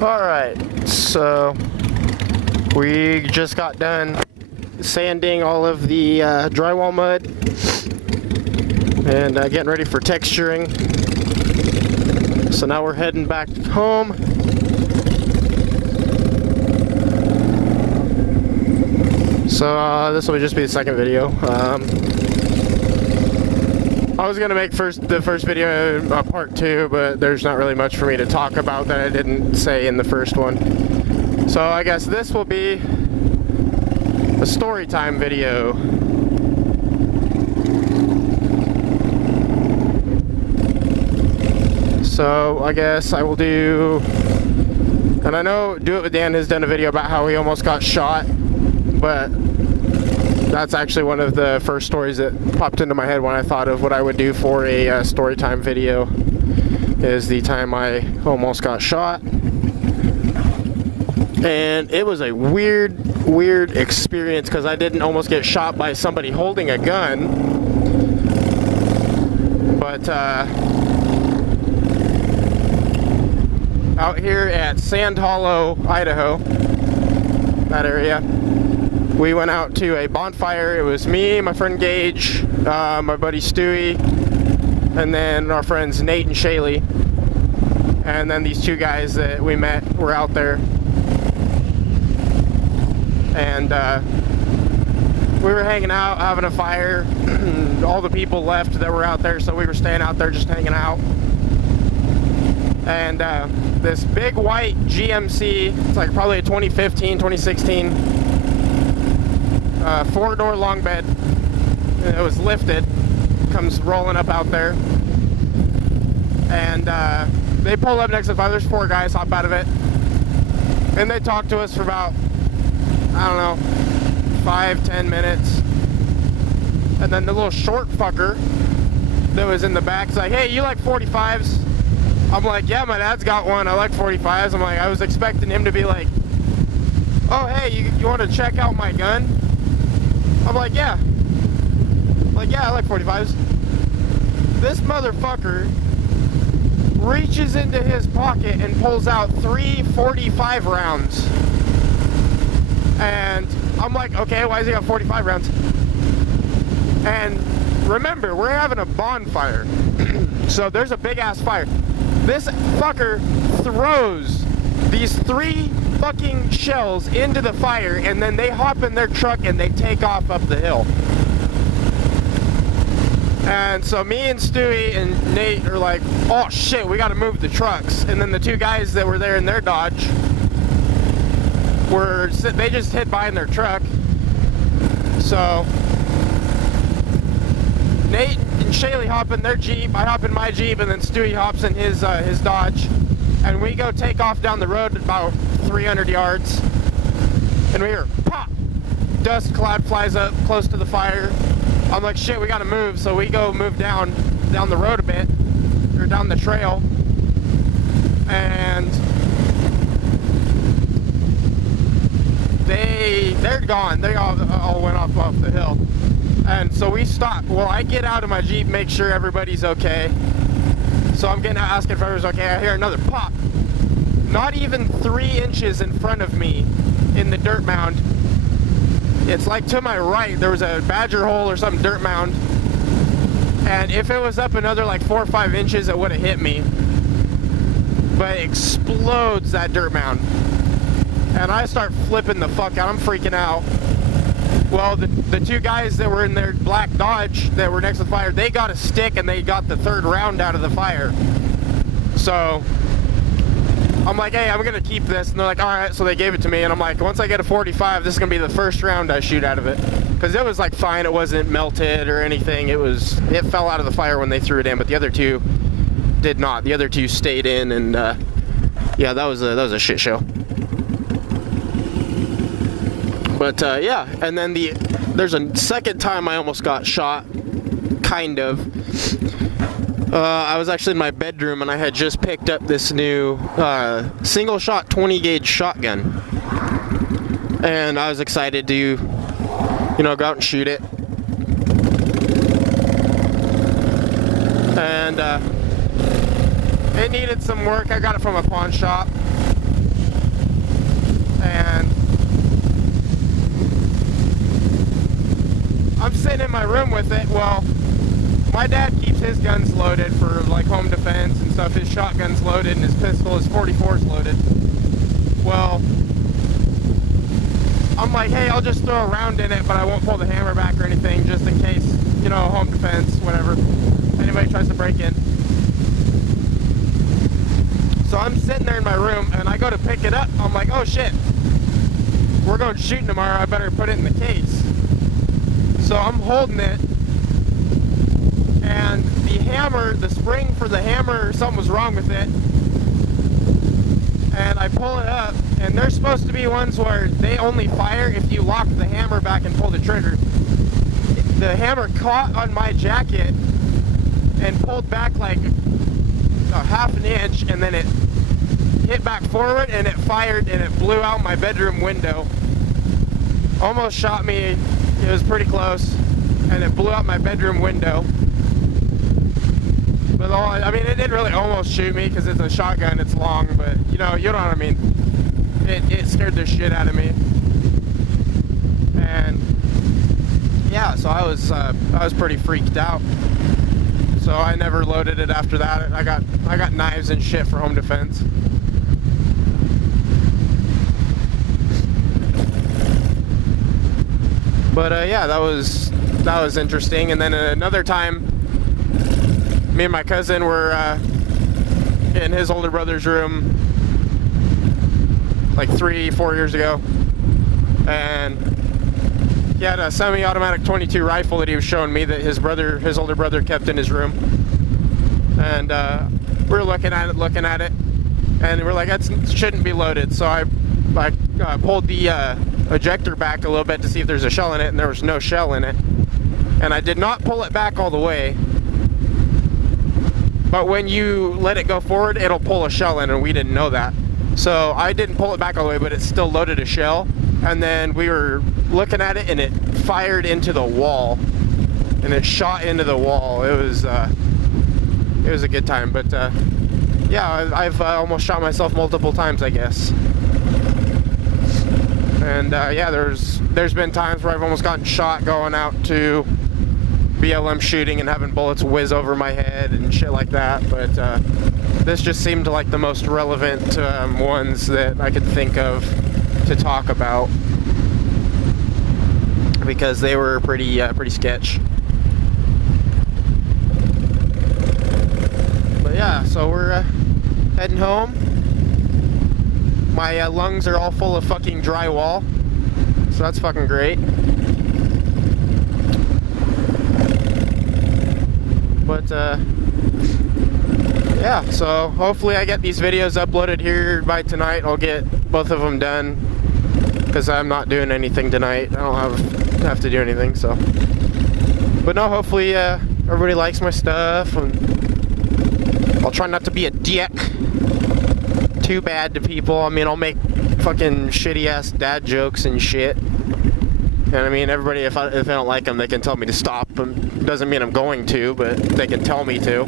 Alright, so we just got done sanding all of the drywall mud and getting ready for texturing. So now we're heading back home. So this will just be the second video. I was gonna make the first video part 2, but there's not really much for me to talk about that I didn't say in the first one. So I guess this will be a story time video. So I guess I will do, and I know Do It With Dan has done a video about how he almost got shot, but that's actually one of the first stories that popped into my head when I thought of what I would do for a story time video, is the time I almost got shot. And it was a weird experience because I didn't almost get shot by somebody holding a gun, but out here at Sand Hollow, Idaho, that area, we went out to a bonfire. It was me, my friend Gage, my buddy Stewie, and then our friends Nate and Shaylee. And then these two guys that we met were out there. And we were hanging out, having a fire. All the people left that were out there, so we were staying out there just hanging out. And this big white GMC, it's like probably a 2015, 2016, 4-door long bed. It was lifted, comes rolling up out there. And they pull up next to the fire. There's 4 guys, hop out of it. And they talk to us for about, I don't know, 5-10 minutes. And then the little short fucker that was in the back is like, hey, you like 45s? I'm like, yeah, my dad's got one. I like 45s. I'm like, I was expecting him to be like, oh, hey, you want to check out my gun? I'm like, yeah. Like, yeah, I like 45s. This motherfucker reaches into his pocket and pulls out 3 45 rounds. And I'm like, okay, why has he got 45 rounds? And remember, we're having a bonfire. So there's a big ass fire. This fucker throws these 3 fucking shells into the fire, and then they hop in their truck and they take off up the hill. And so me and Stewie and Nate are like, oh shit, we gotta move the trucks. And then the 2 guys that were there in their Dodge they just hid behind their truck. So Nate and Shaylee hop in their Jeep, I hop in my Jeep, and then Stewie hops in his Dodge. And we go take off down the road about 300 yards. And we hear pop! Dust cloud flies up close to the fire. I'm like, shit, we gotta move. So we go move down the road a bit, or down the trail. And they're gone. They all went off the hill. And so we stop. Well, I get out of my Jeep, make sure everybody's okay. So I'm getting out, asking if everyone's okay. I hear another pop. Not even 3 inches in front of me in the dirt mound. It's like to my right, there was a badger hole or some dirt mound. And if it was up another like 4 or 5 inches, it would have hit me. But it explodes that dirt mound. And I start flipping the fuck out. I'm freaking out. Well, the 2 guys that were in their black Dodge that were next to the fire, they got a stick and they got the 3rd round out of the fire. So I'm like, hey, I'm gonna keep this. And they're like, all right. So they gave it to me, and I'm like, once I get a 45, this is gonna be the first round I shoot out of it, because it was like fine. It wasn't melted or anything. It fell out of the fire when they threw it in, but the other 2 did not. The other 2 stayed in, and yeah, that was a shit show. But yeah, and then there's a second time I almost got shot, kind of. I was actually in my bedroom, and I had just picked up this new single shot 20 gauge shotgun, and I was excited to, go out and shoot it. And it needed some work. I got it from a pawn shop, And I'm sitting in my room with it. Well, my dad keeps his guns loaded for like home defense and stuff. His shotgun's loaded and his pistol, his 44's loaded. Well, I'm like, hey, I'll just throw a round in it, but I won't pull the hammer back or anything, just in case, you know, home defense, whatever, anybody tries to break in. So I'm sitting there in my room, and I go to pick it up. I'm like, oh shit, we're going shooting tomorrow, I better put it in the case. So I'm holding it, and the hammer, the spring for the hammer, something was wrong with it. And I pull it up, and there's supposed to be ones where they only fire if you lock the hammer back and pull the trigger. The hammer caught on my jacket and pulled back like a half an inch, and then it hit back forward and it fired and it blew out my bedroom window. Almost shot me. It was pretty close, and it blew out my bedroom window. But I mean, it didn't really almost shoot me because it's a shotgun, it's long, but you know what I mean. It scared the shit out of me. And yeah, so I was pretty freaked out. So I never loaded it after that. I got knives and shit for home defense. But yeah, that was interesting. And then another time, me and my cousin were in his older brother's room like 3-4 years ago, and he had a semi-automatic 22 rifle that he was showing me that his older brother kept in his room. And we were looking at it, and we're like, that shouldn't be loaded. So I pulled the ejector back a little bit to see if there's a shell in it, and there was no shell in it. And I did not pull it back all the way, but when you let it go forward, it'll pull a shell in, and we didn't know that. So I didn't pull it back all the way, but it still loaded a shell. And then we were looking at it, and it fired into the wall, and it shot into the wall. It was a good time. But yeah, I've almost shot myself multiple times, I guess. And yeah, there's been times where I've almost gotten shot going out to BLM shooting and having bullets whiz over my head and shit like that. But this just seemed like the most relevant ones that I could think of to talk about, because they were pretty sketch. But yeah, so we're heading home. My lungs are all full of fucking drywall, so that's fucking great. But yeah, so hopefully I get these videos uploaded here by tonight. I'll get both of them done, because I'm not doing anything tonight. I don't have to do anything, so. But no, hopefully everybody likes my stuff, and I'll try not to be a dick too bad to people. I mean, I'll make fucking shitty ass dad jokes and shit. And I mean, everybody, if I don't like them, they can tell me to stop. Doesn't mean I'm going to, but they can tell me to.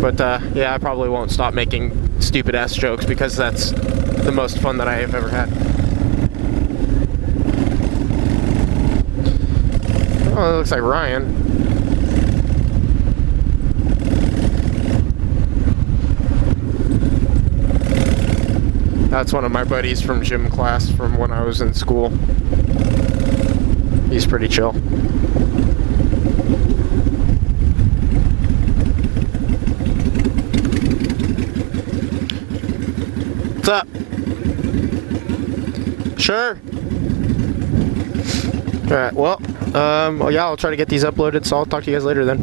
But yeah, I probably won't stop making stupid ass jokes, because that's the most fun that I have ever had. Oh, it looks like Ryan. That's one of my buddies from gym class from when I was in school. He's pretty chill. What's up? Sure. Alright, well, yeah, I'll try to get these uploaded, so I'll talk to you guys later then.